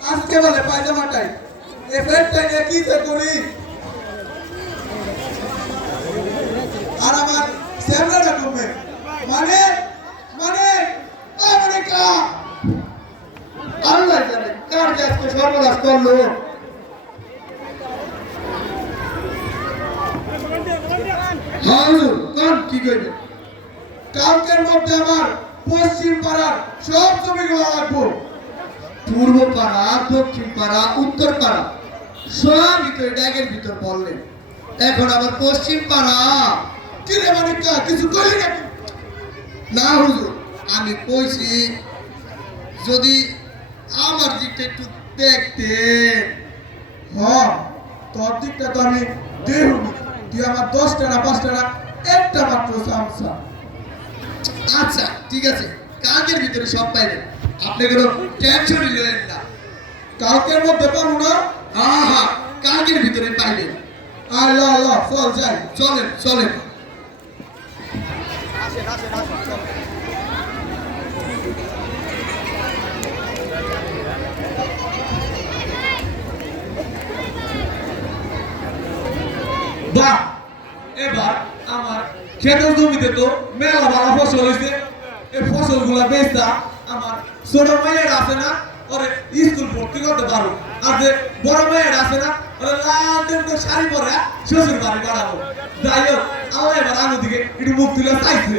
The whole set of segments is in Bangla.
আজকে বলে পায়জামাটাই এ ফেরটাই নিয়ে কি যে করি? আর আমার মানে মানে আল্লাহ জানে, কার যে আজকে সর্বনাশ করল। কালকের মধ্যে আমার পশ্চিম পাড়ার সব জমিগুলো রাখব পূর্ব পাড়া, দক্ষিণ পাড়া, উত্তর পাড়া, সব ভিতরে ড্যাগের ভিতর বললেন এখন আবার পশ্চিম পাড়া। কি রে মানিকা কিছু কইলি নাকি? না হুজুর, আমি কইছি, যদি আমার দিকটা একটু দেখতেন। হ তোর দিকটা তো আমি দেহ তুই আমার দশটা না পাঁচটা না, একটা মাত্র আচ্ছা ঠিক আছে, কালকের ভিতরে সব পাইবেন আপনি কোনো টেনশনই নেবেন না। কালকের মধ্যে পাবো না। হ্যাঁ হ্যাঁ কালকের ভিতরে পাইবেন আয় ল ল চল যাই, চলেন চলেন। বাহ, এবার আমার ক্ষেতের জমিতে তো মেলা ভালো ফসল হয়েছে। এই ফসলগুলা বেচা আমার ছোট মেয়ের আছে না ওরে স্কুল ভর্তি করতে পারো। আর যে বড় মেয়ের আছে না ওরে লাল করে শাড়ি পরে শ্বশুর বাড়ি বাড়াবো যাই হোক আল্লাহ এবার আমার দিকে একটু মুখ তুলে চাইছে।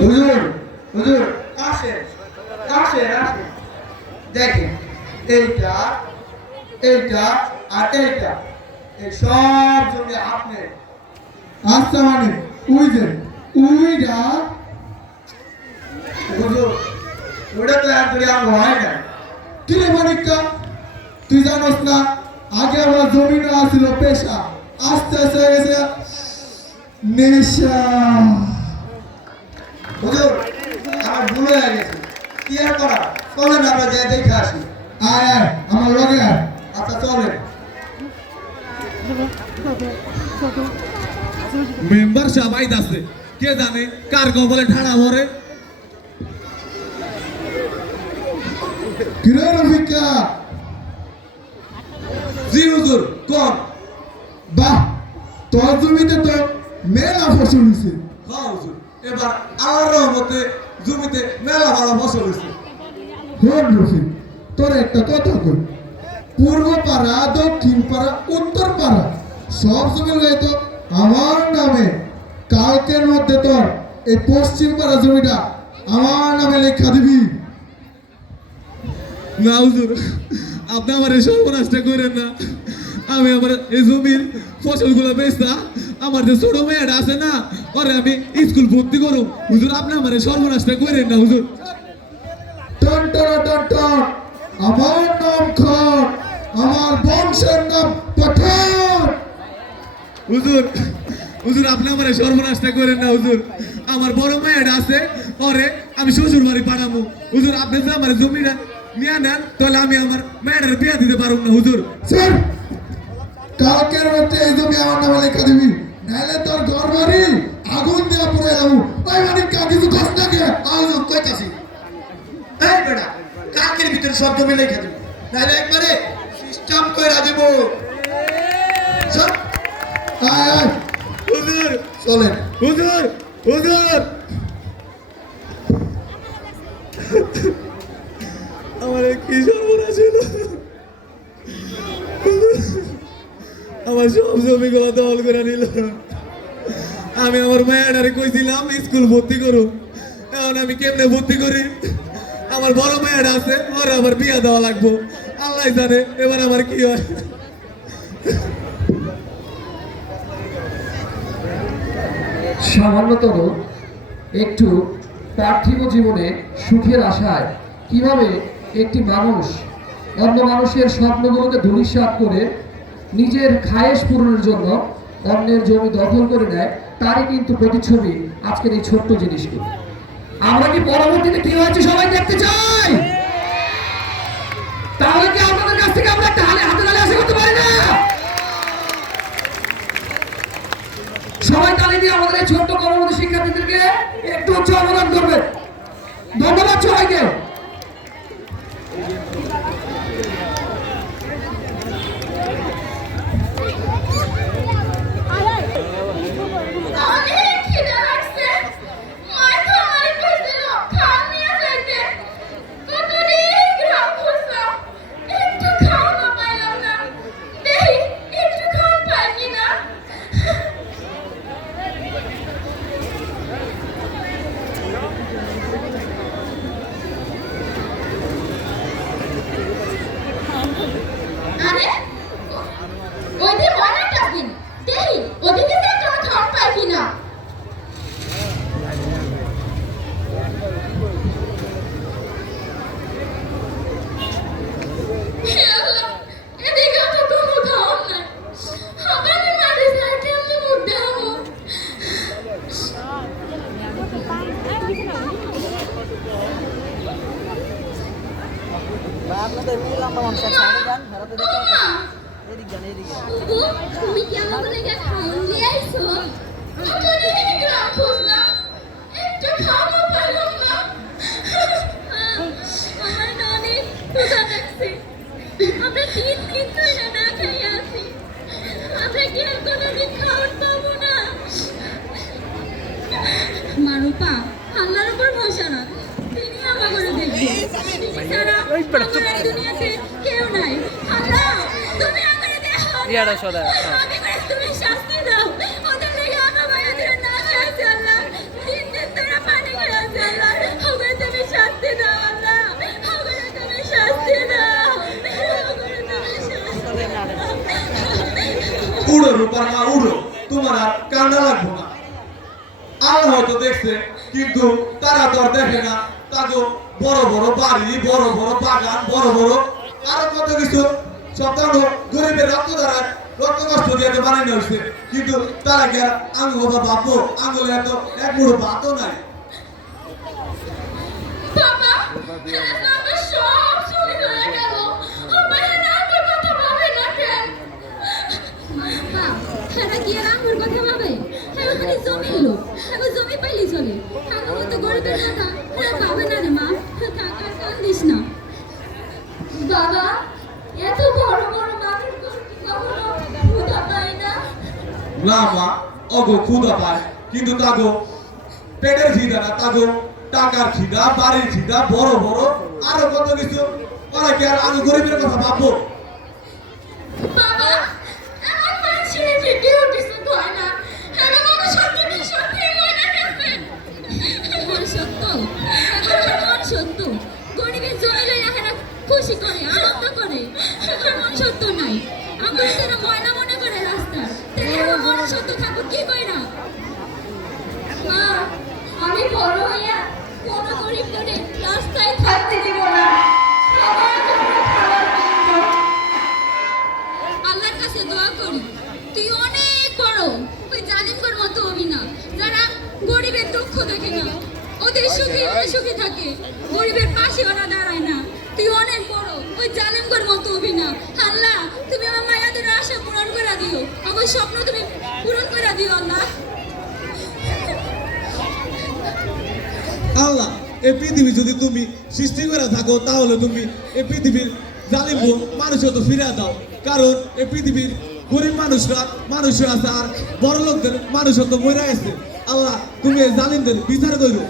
হুজুর হুজুর। আসে আসে আসে দেখেন এইটা এইটা আর এইটা। এই সব জমি আপনি আচ্ছা মানে ওই যে ওইটা হুজুর ওটা তো একবারে আর হয় না। কি রে মানিকটা তুই জানোস না, আগে আমার জমি না ছিল পেশা, আস্তে আস্তে হয়ে গেছে নেশা। হুজুর আমার ভুল হয়ে গেছে। কি আর করা? চলেন আমরা যাই, দেখে আসি। লগে আচ্ছা চলেন। মেম্বার সবাই আছে। কে জানে কার কবলে ঠাড়া ভরে কিরে রফিকা? জি হুজুর কোন? বাহ তোর জমিতে তো মেলা ফসল হয়েছে হ্যাঁ হুজুর এবার আল্লাহর রহমতে জমিতে মেলা ফসল হয়েছে রফিক তোর একটা কথা কই। পূর্ব পাড়া দক্ষিণ পাড়া উত্তর পাড়া সব জমি তো আমার নামে কালকের মধ্যে তোর এই পশ্চিম পাড়া জমিটা আমার নামে লেখা দিবি। না হুজুর আপনি আমার এই সর্বনাশটা করেন না। আমি আমার এই জমির ফসলগুলো বেচতা আমার যে ছোট মেয়েটা আছে না ওরে আমি স্কুল ভর্তি করুম। হুজুর আপনি আমার এই সর্বনাশটা করেন না হুজুর। টন টন টন টন আমার নাম খান আমার বংশের নাম পাঠান হুজুর হুজুর আপনি আমার সর্বনাশটা করেন না হুজুর। আমার বড় মেয়েটা আছে ওরে আমি শ্বশুর বাড়ি পাঠাবো হুজুর আপনি যদি আমার জমিটা নিয়ে নেন তাহলে আমি আমার মেয়েটার বিয়ে দিতে পারব না হুজুর। স্যার কালকের মধ্যে এই জমি আমার নামে লেখা দিবি। নাহলে তোর ঘর বাড়ি আগুন দেওয়া পড়ে যাব। ওই মানে কা? কিছু আজ কইতাছি। এই বেটা কাকের ভিতরে সব জমি লেখা দিবি। নাহলে একবারে সিস্টেম কইরা দিব। হুজুর। চলেন। হুজুর হুজুর। আমার কি সর্বনাশ হলো? আমার সব জমিগুলো দল করে নিল। আমি আমার মায়াডারে কইছিলাম স্কুল ভর্তি করুন এখন আমি কেমনে ভর্তি করি? আমার বড় মায়াডা আছে ওর আবার বিয়া দেওয়া লাগবো। আল্লাহ জানে এবার আমার কি হয়? সামান্যতর একটু পার্থিব জীবনে সুখের আশায় কীভাবে একটি মানুষ অন্য মানুষের স্বপ্নগুলোকে ধূলিসাৎ করে নিজের খায়েশ পূরণের জন্য অন্যের জমি দখল করে নেয়, তারই কিন্তু প্রতিচ্ছবি আজকের এই ছোট্ট জিনিসগুলো আমরা কি পরবর্তীতে কি হয়েছে সবাই দেখতে চাই? তাহলে কি আপনাদের কাছ থেকে আমরা একটা হাতে আশা করতে পারি না? সবাই তালি দিয়ে আমাদের এই ছোট্ট কর্মরত শিক্ষার্থীদেরকে একটু উচ্চ অবদান করবে ধন্যবাদ সবাইকে। লম্বা মানুষের সামনে যান ফেরাতে দেখতে এদিক যান এদিক তুমি কি আমাকে লেগে খাওয়ার নিয়ে আইছো? তুমি শাস্তি দাও। উড়ো রূপার মা উড়ো। তোমার আর কান্না না। আল্লাহ হয়তো দেখছে, কিন্তু তারা তো আর দেখে না। তাকে বড় বড় বাড়ি, বড় বড় বাগান, বড় বড় আরও কত কিছু সপ্তাহ গরিবের রক্ত দ্বারা রক্ত কষ্ট দিয়ে বানানো হয়েছে কিন্তু তারা কি আর আঙ্গুল বা বাপো আঙ্গুলে এত এক মুঠো ভাতও নাই বাবা? বাবা, এরা কি আর আমার কথা ভাবে? এরা জমির লোক। এরা জমি কান্দিস না। বাবা, না মা অগো ক্ষুদা কিন্তু তাগো পেটের খিদা না, তাগো টাকার খিদা, বাড়ির খিদা, বড় বড়, আরও কত কিছু। ওরা কি আর আমি গরিবের কথা ভাববো? আমার ময়লা মনে করে রাস্তা। তাহলে আমার সত্য থাকুক কি কই না? মা আমি বড় হইয়া কোন গরিব করে রাস্তায় থাকতে দিব না। সবার জন্য খাবার কিনবো। আল্লাহর কাছে দোয়া করি তুই অনেক বড়। ওই জালিমগর মতো হবি না যারা গরিবের দুঃখ দেখে না। ওদের সুখে ওরা সুখে থাকে গরিবের পাশে ওরা দাঁড়ায় না। তুই অনেক বড় ওই জালিমগর মতো হবি না। আল্লাহ পূরণ করে দিও। আমার স্বপ্ন তুমি পূরণ করে দিও আল্লাহ। আল্লাহ এই পৃথিবী যদি তুমি সৃষ্টি করে থাকো তাহলে তুমি এই পৃথিবীর জালিম মানুষও তো ফিরে দাও। কারণ এই পৃথিবীর গরিব মানুষরা মানুষও আছে আর বড় লোকদের মানুষও তো মরে আছে আল্লাহ তুমি এই জালিমদের বিচার করো।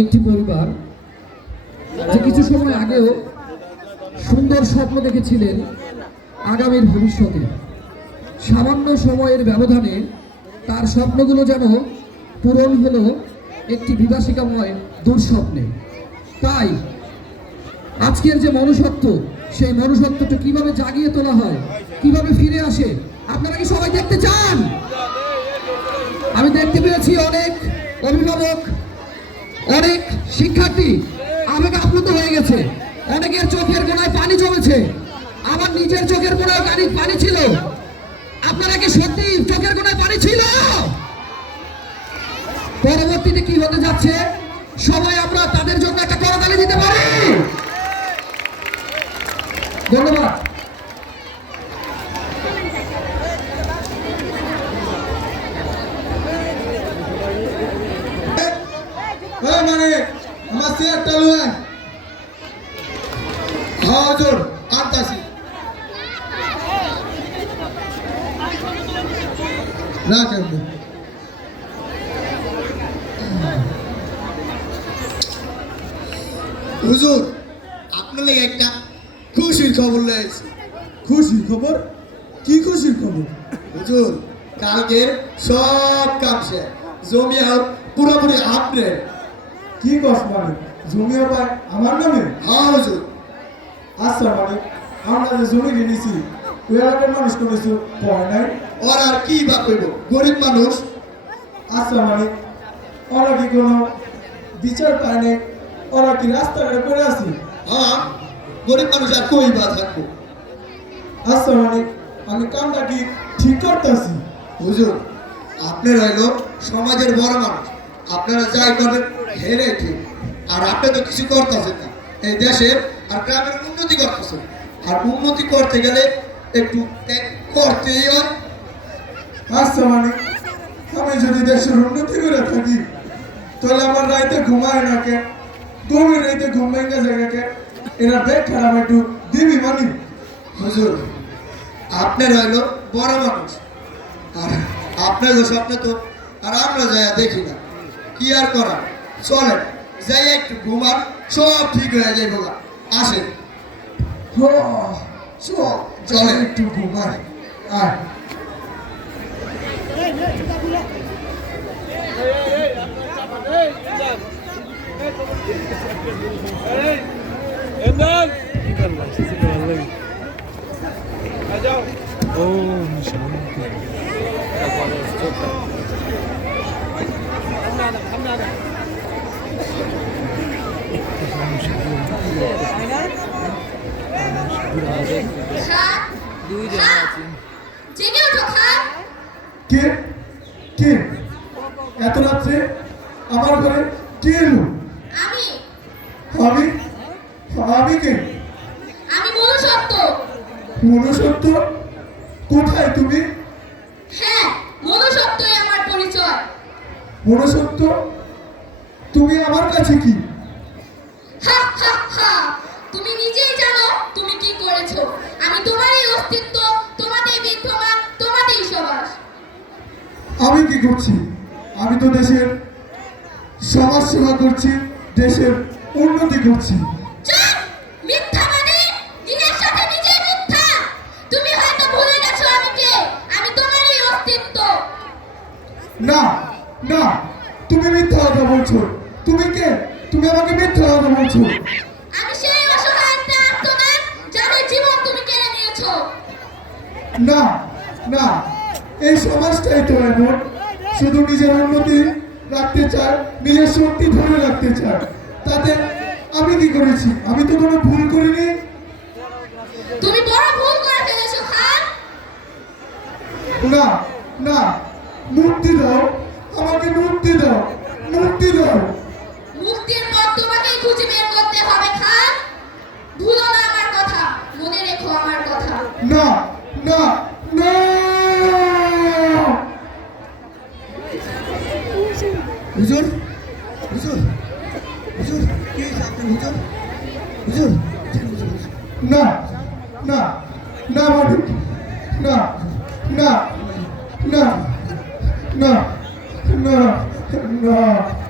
একটি পরিবার যে কিছু সময় আগেও সুন্দর স্বপ্ন দেখেছিলেন আগামীর ভবিষ্যতে। সামান্য সময়ের ব্যবধানে তার স্বপ্নগুলো যেন পূরণ হলো একটি বিভাসিকাময় দুঃস্বপ্নে। তাই আজকের যে মনুষ্যত্ব, সেই মনুষ্যত্বটা কীভাবে জাগিয়ে তোলা হয়, কীভাবে ফিরে আসে আপনারা কি সবাই দেখতে চান? আমি দেখতে পেয়েছি অনেক অভিভাবক, অনেক শিক্ষার্থী। আবেগে আপ্লুত হয়ে গেছে। অনেকের চোখের কোনায় পানি জমেছে। আমার নিজের চোখের কোনায় পানি পানি ছিল। আপনারা কি সত্যি চোখের কোনায় পানি ছিল? পরবর্তীতে কি হতে যাচ্ছে? সবাই আমরা তাদের জন্য একটা করতালি দিতে পারি। ধন্যবাদ ওই মানে চালু হয় হ্যাঁ হুজুর আনতাছি রাখেন হুজুর, আপনার লেগে একটা খুশির খবর লয়েছে খুশির খবর? কি খুশির খবর? হুজুর, কালকের সব কাম জমি আর পুরোপুরি আপডেট কি কস মানে জমি আবার আমার নামে? হ্যাঁ হুজুর। আচ্ছা মানে আমরা যে জমি কিনেছি ওই এলাকার মানুষ কোনো কিছু কয় নাই? ওর আর কি বা করব গরিব মানুষ। আচ্ছা মানে ওরা কি কোনো বিচার পায় নাই? ওরা কি রাস্তাঘাটে পড়ে আছে? হ্যাঁ গরিব মানুষ আর কই বা থাকব? আচ্ছা মানে আমি কামটা কি ঠিক করতেছি? হুজুর আপনার হইল সমাজের বড় মানুষ। আপনারা যাই করবেন হেরে আর আপনি তো কিছু করতেছেন না। এই দেশের আর গ্রামের উন্নতি করতেছেন আর উন্নতি করতে গেলে একটু করতেই আচ্ছা মানে আমি যদি দেশের উন্নতি করে থাকি, তাহলে আমার রাইতে ঘুমায় না কে? গভীর রাইতে ঘুম ভেঙে জায়গা কে? এরা ব্যাগ খারাপ একটু দিবি মানি? হুজুর আপনার হইল বড় মানুষ। আর আপনার স্বপ্ন তো, আর আমরা যাই দেখি না। কি আর করা? চলেন যাই একটু ঘুমান সব ঠিক হয়ে যায় বাবা আসেন চল চলেন একটু খান জেগে ওঠো খান কে? কে? এত রাত্রে আমার ঘরে কে এলো? আমি। আমি? আমি কে? আমি মনুষ্যত্ব। মনুষ্যত্ব? কোথায় তুমি? হ্যাঁ মনুষ্যত্বই আমার পরিচয়। মনুষ্যত্ব? তুমি আমার কাছে কি? হা হা হা। তুমি নিজেই জানো তুমি কি করেছ। আমি তোমারই অস্তিত্ব তোমাতেই বিদ্যমান তোমাতেই সবাস আমি কি করছি? আমি তো দেশের সমাজ সেবা করছি দেশের উন্নতি করছি। মানে? না না তুমি মিথ্যা কথা বলছো। তুমি কে তুমি আমাকে মিথ্যা কথা বলছো। আমি সেই অসহায় একটা আত্মনাথ যাদের জীবন তুমি কেড়ে নিয়েছো। না না এই সমাজটাই তো এমন। শুধু নিজের উন্নতি রাখতে চায় নিজের শক্তি ধরে রাখতে চায়। তাতে আমি কি করেছি? আমি তো কোনো ভুল করিনি। তুমি বড় ভুল করে ফেলেছো খান। না না মুক্তি দাও আমাকে মুক্তি দাও মুক্তি দাও। বের না মনে না না না হুজুর হুজুর না না না না না না না না না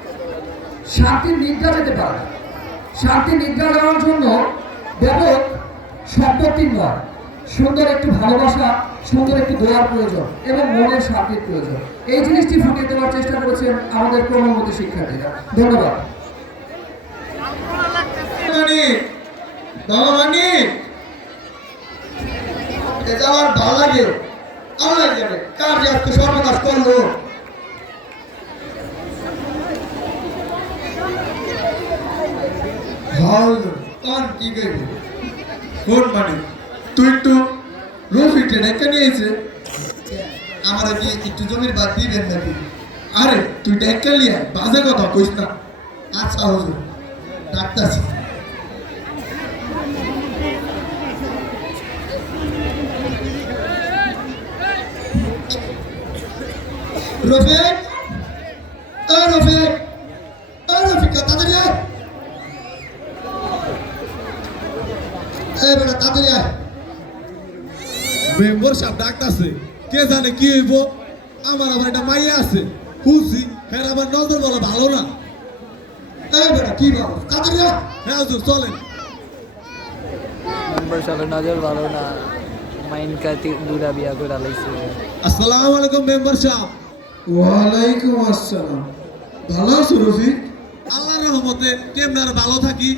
শান্তির নিদ্রা যেতে পারে না। শান্তির নিদ্রা যাওয়ার জন্য ব্যাপক সম্পত্তির নয়। সুন্দর একটু ভালোবাসা, সুন্দর একটু দোয়ার প্রয়োজন এবং মনের শান্তির প্রয়োজন। এই জিনিসটি ফুটিয়ে দেওয়ার চেষ্টা করেছেন আমাদের ক্রমবর্তী শিক্ষার্থীরা। ধন্যবাদ। আমার ভালো লাগে আল্লাহ জানে কার যে আজকে সর্বনাশ করল? ভালো কার কি গেবে কোন মানে তুই একটু রফিকে ডেকে নিয়েছে আমার কি একটু জমির বাদ দিবেন নাকি? আরে, তুই ডেকে লিয়া বাজে কথা কইস না। আচ্ছা হুজুর ডাক্তার রফিক রফিক রফিক তাড়াতাড়ি আয় এই বেটা তাড়াতাড়ি আয়। মেম্বার সাহেব ডাকতাছে কে জানে কি হইব? আমার আবার একটা মাইয়া আছে হুসি হ্যাঁ আমার নজর বলা ভালো না। এই বেটা কি বাবা তাড়াতাড়ি আয়। হ্যাঁ হুজুর চলেন। মেম্বার সাহেবের নজর ভালো না। মাইন কাতি দুরা বিয়া করে লাইছে। আসসালামু আলাইকুম মেম্বার সাহেব। ওয়ালাইকুম আসসালাম। ভালো আছো রফিক? আল্লাহর রহমতে কেমন আর ভালো থাকি?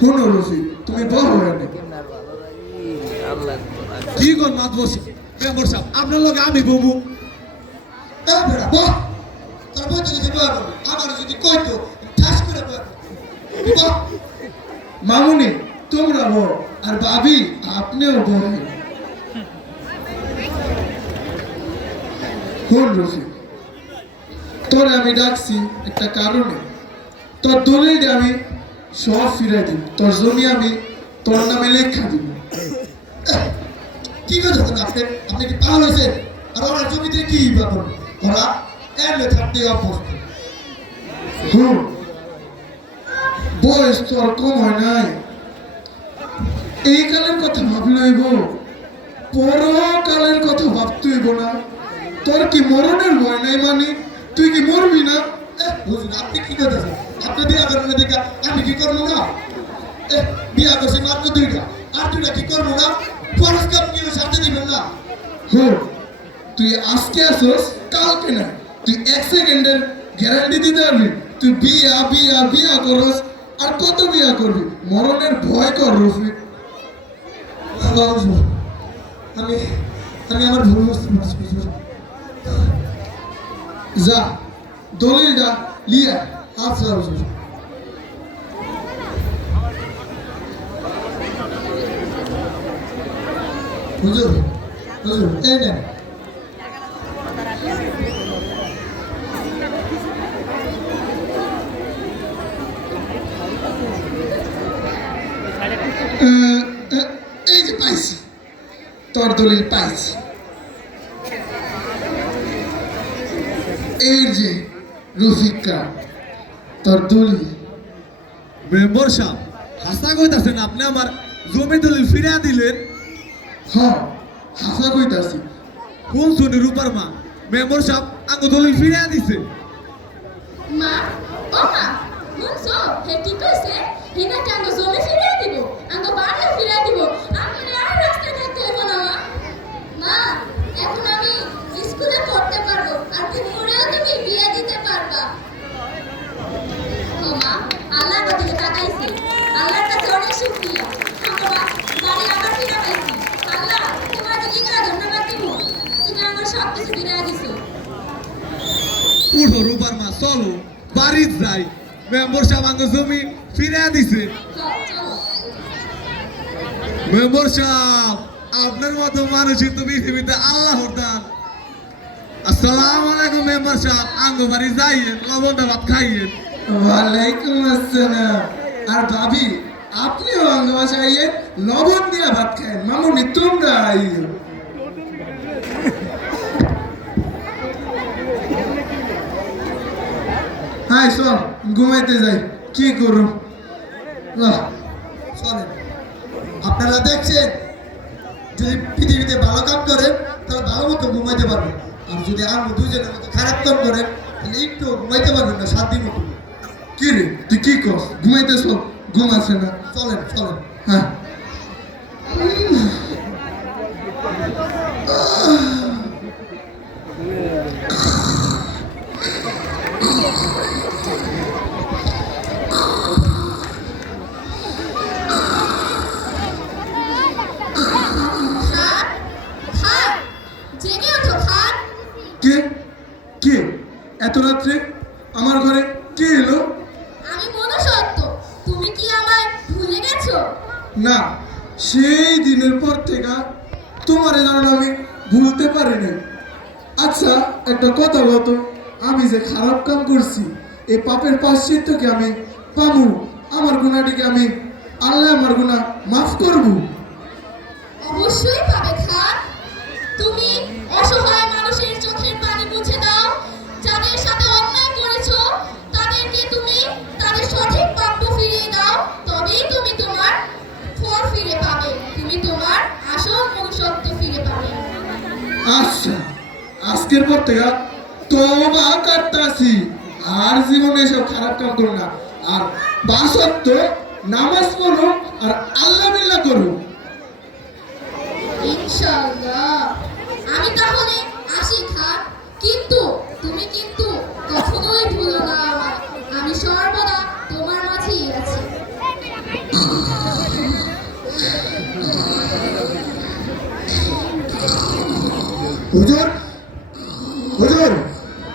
শোনো রফিক তুমি বড় হয়ে নে কি কোন মাত বসে মেম্বার সাহেব আপনার লগে আমি বমু। এই বেটা বাহ তোর বইতে আমার যদি কইতো ঠাস করে মামুনি, তোমরা বো আর ভাবি, আপনিও বলেন কোন রফিক তোর আমি ডাকছি একটা কারণে। তোর দলিলটা আমি সব ফিরে দিব। তোর জমি আমি, তোর নামে লেখা দিব। কি কথা বলেন আপনি আপনি কি পাগল হয়েছে আর ওরা জমিতে কি ব্যাপার ওরা এলে থাকতে অভ্যস্ত। হুম। বয়স তো আর কম হয় নাই। এই কালের কথা ভাবলে হইব। পরকালের কথা ভাবতে হইব না। তোর কি মরণের ভয় নাই মানে? তুই কি মরবি না? আপনি কি করতেছেন আপনি বিয়া করবেন না দেখা আমি কি করব না বিয়া করছি মাত্র দুইটা। আর দুইটা কি করব না পরস্কার কি সাথে দিবেন না? হুম। তুই আজকে আসোস কালকে না তুই এক সেকেন্ডের গ্যারান্টি দিতে পারবি। তুই বিয়া বিয়া বিয়া করস আর কত বিয়া করবি? মরণের ভয় কর হুজুর, আমি আমি আমার ভুল। যা দলিলটা লিয়া। আচ্ছা হুজুর হুজুর এই নেন এই যে পাইছি। তোর দলিল পাইছি। এই যে রফিকা তোর দলিল মেম্বার সাহেব হাসা কইতাছেন আপনি আমার জমি দলিল ফিরে দিলেন? হ্যাঁ হাসা কইতাছি। কোন শুনি রূপার মা? মেম্বর সাহেব আঙ্গ দলিল ফিরে দিছে। মা ও মা শুনছো হে কি কইছে? হিনা কেন জমি ফিরিয়ে দিব আঙ্গ বাড়িও ফিরিয়ে দিব আমি আর রাস্তায় থাকতে হইব না মা মা এখন আমি স্কুলে পড়তে পারব আর তুমি পড়েও তুমি বিয়ে দিতে পারবা ও মা আল্লাহর দিকে তাকাইছি আল্লাহর কাছে অনেক শুকরিয়া আমার বা- বাড়ি আবার ফিরে পাইছি আল্লাহ তোমার কি করে ধন্যবাদ দিব তুমি আমার সব কিছু ফিরিয়ে দিছো উঠো রূপার মা চলো বাড়ি যাই। মেম্বার সাহেব আঙ্গ জমি ফিরে দিছে। চলো সাহেব, আপনার মতো মানুষই তো পৃথিবীতে আল্লাহর দান। আসসালামু আলাইকুম মেম্বার সাহেব, আঙ্গ বাড়ি যাইয়েন, লবণটা ভাত খাইয়েন। ওয়ালাইকুম আসসালাম। আর ভাবি, আপনিও অঙ্গ ভাষা আইয়েন, লবণ দিয়া ভাত খায়েন মামুনি, তোমরা আইয়েন। হাই চল, ঘুমাইতে যাই। কি করু চলেন আপনারা দেখছেন, যদি পৃথিবীতে ভালো কাম করেন, তাহলে ভালো মতো ঘুমাইতে পারবেন। আর যদি আমরা দুজনের মতো খারাপ কাম করেন, তাহলে একটু ঘুমাইতে পারবেন না শান্তি মতো। কি রে, তুই কি কর ঘুমাইতেছ? ঘুম আসে না। চলেন চলেন হ্যাঁ। এই পাপের পাশ্চিত্যকে আমি পামু আমার গুণাটিকে আমি আল্লাহ আমার গুণা মাফ করব। অবশ্যই পাবে খান। তুমি অসহায় মানুষের চোখের পানি মুছে দাও। যাদের সাথে অন্যায় করেছ তাদেরকে তুমি তাদের সঠিক প্রাপ্য ফিরিয়ে দাও। তবেই তুমি তোমার ফল ফিরে পাবে। তুমি তোমার আসল মনুষ্যত্ব ফিরে পাবে। আচ্ছা আজকের পর থেকে তোবা কাটতাছি আর জীবনে এসব খারাপ কাম করো না। আর বাসত্ব নামাজ পড়ো আর আল্লাহ বিল্লাহ করো ইনশাআল্লাহ। আমি তাহলে আসি খান কিন্তু তুমি কিন্তু কখনোই ভুলো না আমি সর্বদা তোমার মাঝেই আছি। হুজুর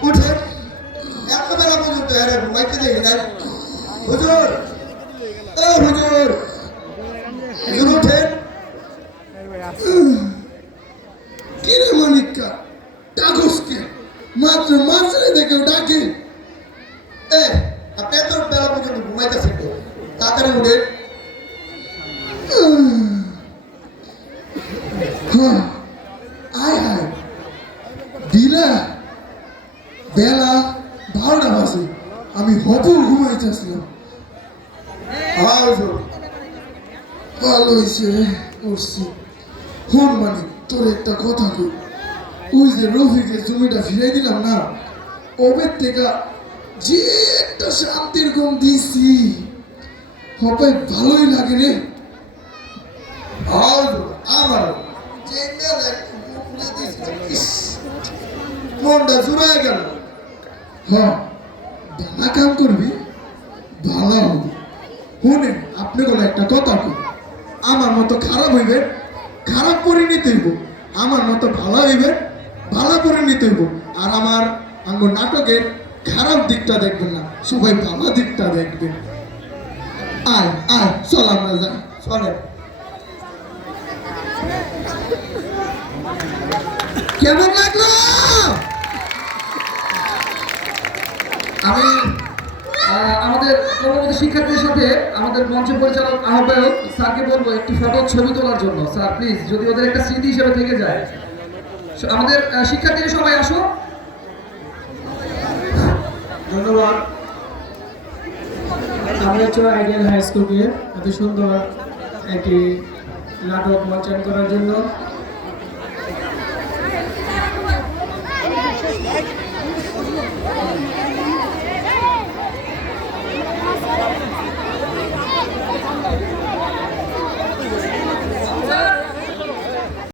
উঠে এত বেলা পর্যন্ত আরে ঘুমাইতে দেখি না হুজুর ও হুজুর হুজুর উঠেন কি রে মানিকা ডাকস কে মাত্র মাঝরে দেখে ডাকে এ আপনি এত বেলা পর্যন্ত ঘুমাইতেছেন তো তাড়াতাড়ি উঠে হ্যাঁ আয় হায় দিলা বেলা বারোটা বাজে আমি হত ঘুমাইতেছিলাম ভালো হয়েছে রে করছি হন মানে তোর একটা কথা কই ওই যে রফিকে জমিটা ফিরাই দিলাম না ওবের থেকে যে একটা শান্তির ঘুম দিছি হবে ভালোই লাগে রে। দিয়েছে, ইস, মনটা জুড়ায় গেল। হ্যাঁ ভালো কাম করবি ভালো হবে। শুনেন আপনি বলে একটা কথা কই আমার মতো খারাপ হইবে খারাপ পরিণতি হইব আমার মতো ভালো হইবে ভালো করে নিতে হইব। আর আমার আঙ্গ নাটকের খারাপ দিকটা দেখবেন না, সবাই ভালো দিকটা দেখবেন। আয় আয়, চল আমরা যাই, চলেন। কেমন লাগল? আমি আমাদের পরবর্তী শিক্ষার্থীদের সাথে আমাদের মঞ্চ পরিচালক আহ্বায়ক স্যারকে বলব, একটি ফটো ছবি তোলার জন্য। স্যার প্লিজ যদি ওদের একটা স্মৃতি হিসেবে থেকে যায় আমাদের শিক্ষার্থী শিক্ষার্থীরা সবাই আসো। ধন্যবাদ। আমি হচ্ছে আইডিয়াল হাই স্কুলকে এত সুন্দর একটি নাটক মঞ্চায়ন করার জন্য